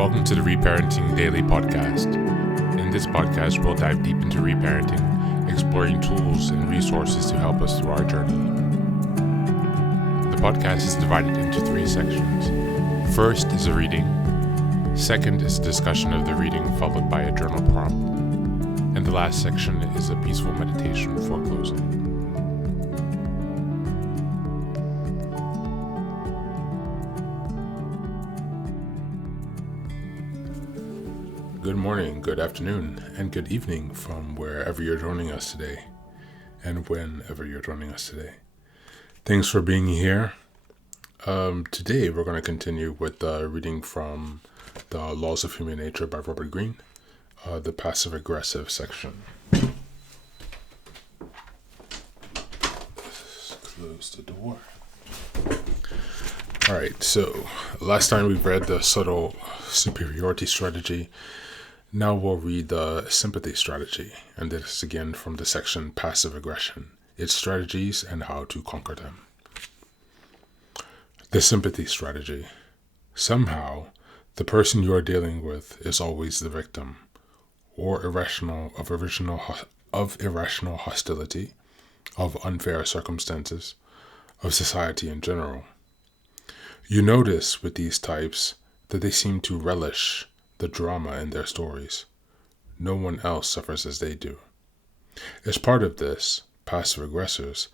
Welcome to the Reparenting Daily podcast. In this podcast, we'll dive deep into reparenting, exploring tools and resources to help us through our journey. The podcast is divided into 3 sections. First is a reading. Second is a discussion of the reading, followed by a journal prompt. And the last section is a peaceful meditation for closing. Good morning, good afternoon, and good evening from wherever you're joining us today, and whenever you're joining us today. Thanks for being here. Today we're going to continue with reading from The Laws of Human Nature by Robert Greene, the passive-aggressive section. Let's close the door. Alright, so last time we read the subtle superiority strategy. Now we'll read the sympathy strategy, and this is again from the section Passive Aggression, its strategies and how to conquer them. The sympathy strategy. Somehow, the person you are dealing with is always the victim, or irrational hostility, of unfair circumstances, of society in general. You notice with these types that they seem to relish the drama in their stories. No one else suffers as they do. As part of this, passive aggressors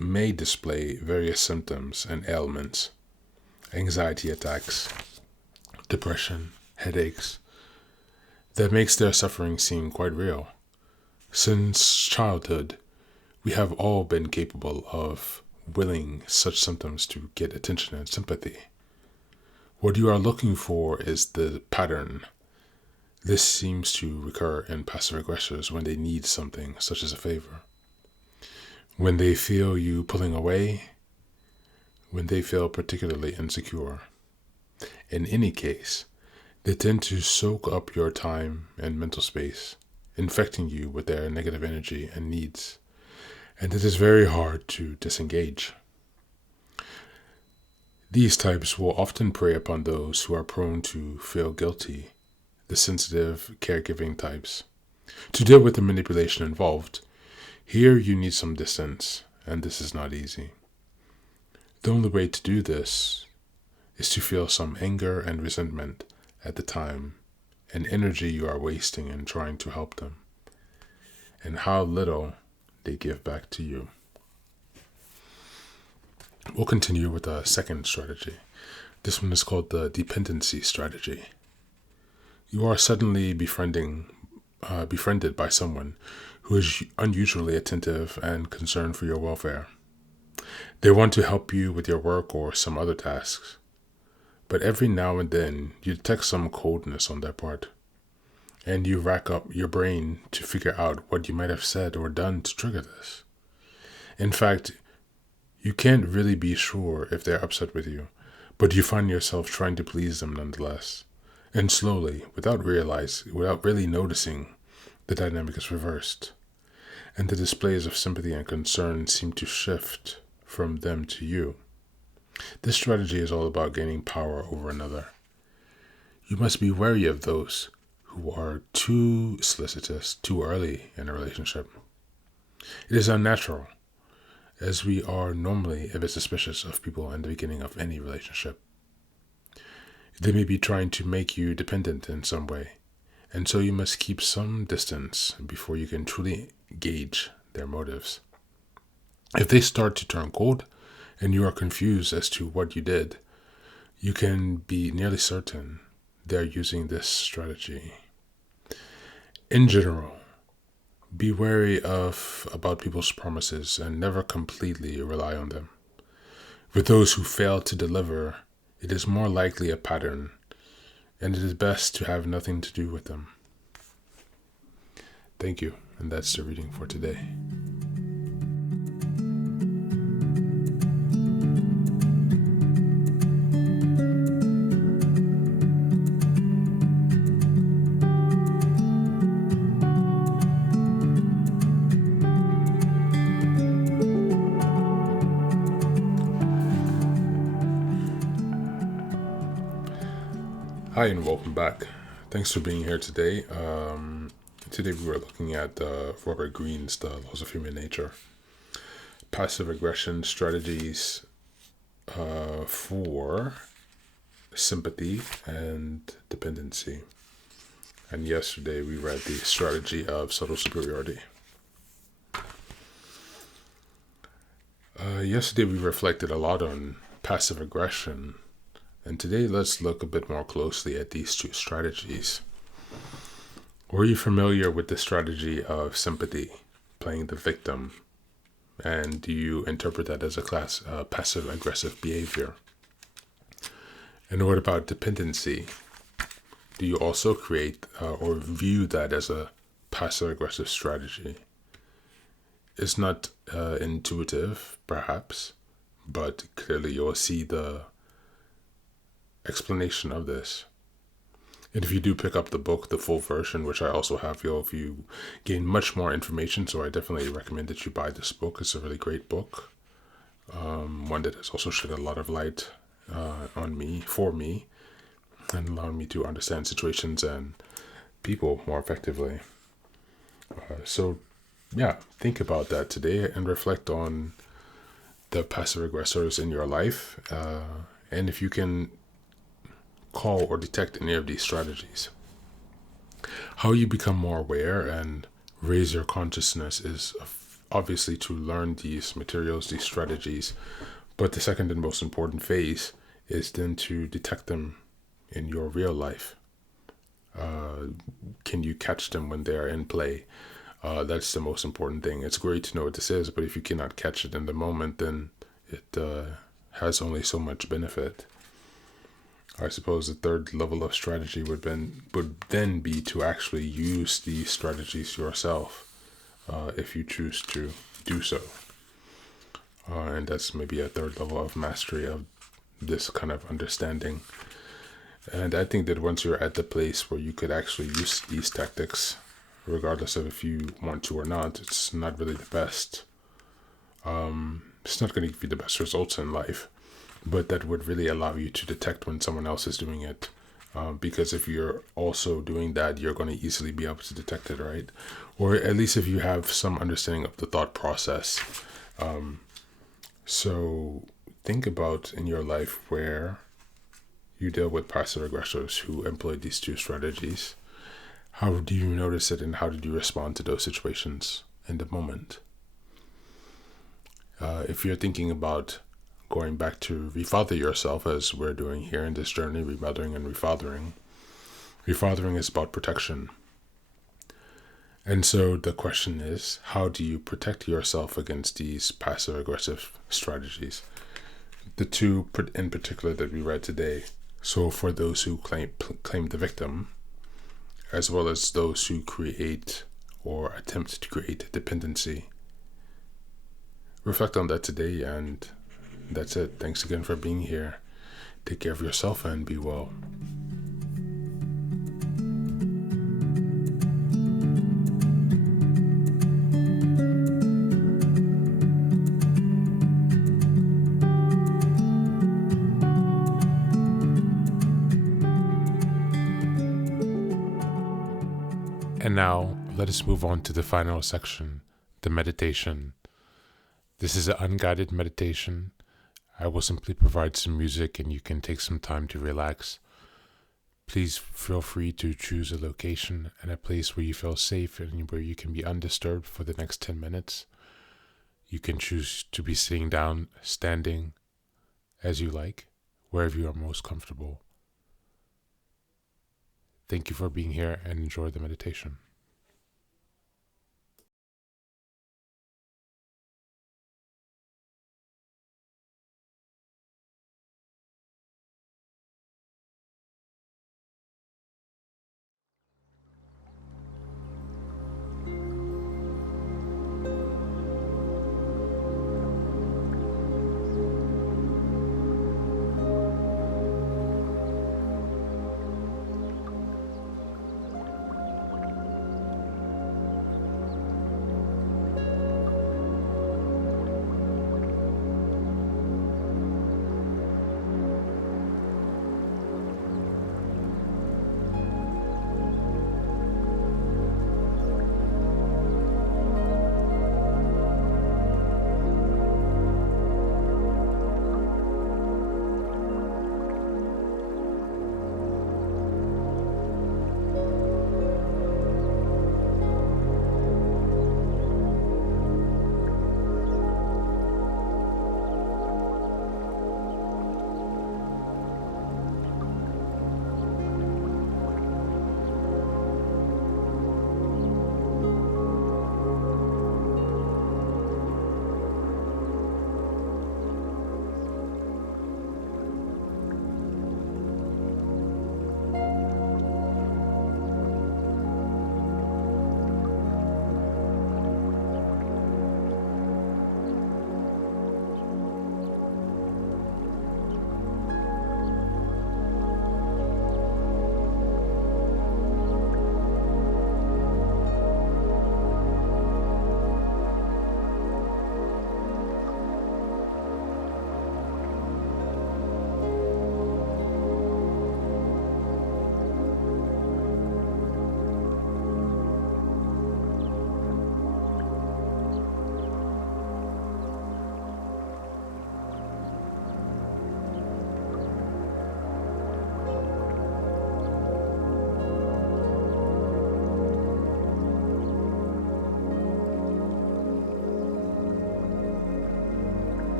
may display various symptoms and ailments, anxiety attacks, depression, headaches, that makes their suffering seem quite real. Since childhood, we have all been capable of willing such symptoms to get attention and sympathy. What you are looking for is the pattern. This seems to recur in passive aggressors when they need something, such as a favor. When they feel you pulling away, when they feel particularly insecure. In any case, they tend to soak up your time and mental space, infecting you with their negative energy and needs, and it is very hard to disengage. These types will often prey upon those who are prone to feel guilty, the sensitive, caregiving types. To deal with the manipulation involved, here you need some distance, and this is not easy. The only way to do this is to feel some anger and resentment at the time, and energy you are wasting in trying to help them, and how little they give back to you. We'll continue with a second strategy. This one is called the dependency strategy. You are suddenly befriended by someone who is unusually attentive and concerned for your welfare. They want to help you with your work or some other tasks, but every now and then you detect some coldness on their part, and you rack up your brain to figure out what you might have said or done to trigger this. In fact, you can't really be sure if they're upset with you, but you find yourself trying to please them nonetheless. And slowly, without really noticing, the dynamic is reversed, and the displays of sympathy and concern seem to shift from them to you. This strategy is all about gaining power over another. You must be wary of those who are too solicitous too early in a relationship. It is unnatural, as we are normally a bit suspicious of people in the beginning of any relationship. They may be trying to make you dependent in some way, and so you must keep some distance before you can truly gauge their motives. If they start to turn cold, and you are confused as to what you did, you can be nearly certain they're using this strategy. In general, be wary about people's promises and never completely rely on them. With those who fail to deliver, it is more likely a pattern, and it is best to have nothing to do with them. Thank you, and that's the reading for today. Hi and welcome back. Thanks for being here today. Today we were looking at Robert Greene's The Laws of Human Nature. Passive aggression strategies for sympathy and dependency. And yesterday we read the strategy of subtle superiority. Yesterday we reflected a lot on passive aggression. And today, let's look a bit more closely at these two strategies. Were you familiar with the strategy of sympathy, playing the victim? And do you interpret that as a passive-aggressive behavior? And what about dependency? Do you also create or view that as a passive-aggressive strategy? It's not intuitive, perhaps, but clearly you'll see the explanation of this. And if you do pick up the book, the full version, which I also have, you gain much more information. So I definitely recommend that you buy this book. It's a really great book. One that has also shed a lot of light for me, and allowed me to understand situations and people more effectively. Think about that today and reflect on the passive aggressors in your life. And if you can call or detect any of these strategies. How you become more aware and raise your consciousness is obviously to learn these materials, these strategies. But the second and most important phase is then to detect them in your real life. Can you catch them when they are in play? That's the most important thing. It's great to know what this is, but if you cannot catch it in the moment, then it has only so much benefit. I suppose the third level of strategy would then be to actually use these strategies yourself, if you choose to do so. And that's maybe a third level of mastery of this kind of understanding. And I think that once you're at the place where you could actually use these tactics, regardless of if you want to or not, it's not really the best. It's not going to give you the best results in life. But that would really allow you to detect when someone else is doing it. Because if you're also doing that, you're going to easily be able to detect it, right? Or at least if you have some understanding of the thought process. So think about in your life where you deal with passive aggressors who employ these two strategies. How do you notice it, and how did you respond to those situations in the moment? If you're thinking about going back to refather yourself, as we're doing here in this journey, remothering and refathering. Refathering is about protection. And so the question is, how do you protect yourself against these passive-aggressive strategies? The two in particular that we read today. So for those who claim the victim, as well as those who create or attempt to create dependency. Reflect on that today, and that's it. Thanks again for being here. Take care of yourself and be well. And now, let us move on to the final section, the meditation. This is an unguided meditation. I will simply provide some music and you can take some time to relax. Please feel free to choose a location and a place where you feel safe and where you can be undisturbed for the next 10 minutes. You can choose to be sitting down, standing, as you like, wherever you are most comfortable. Thank you for being here and enjoy the meditation.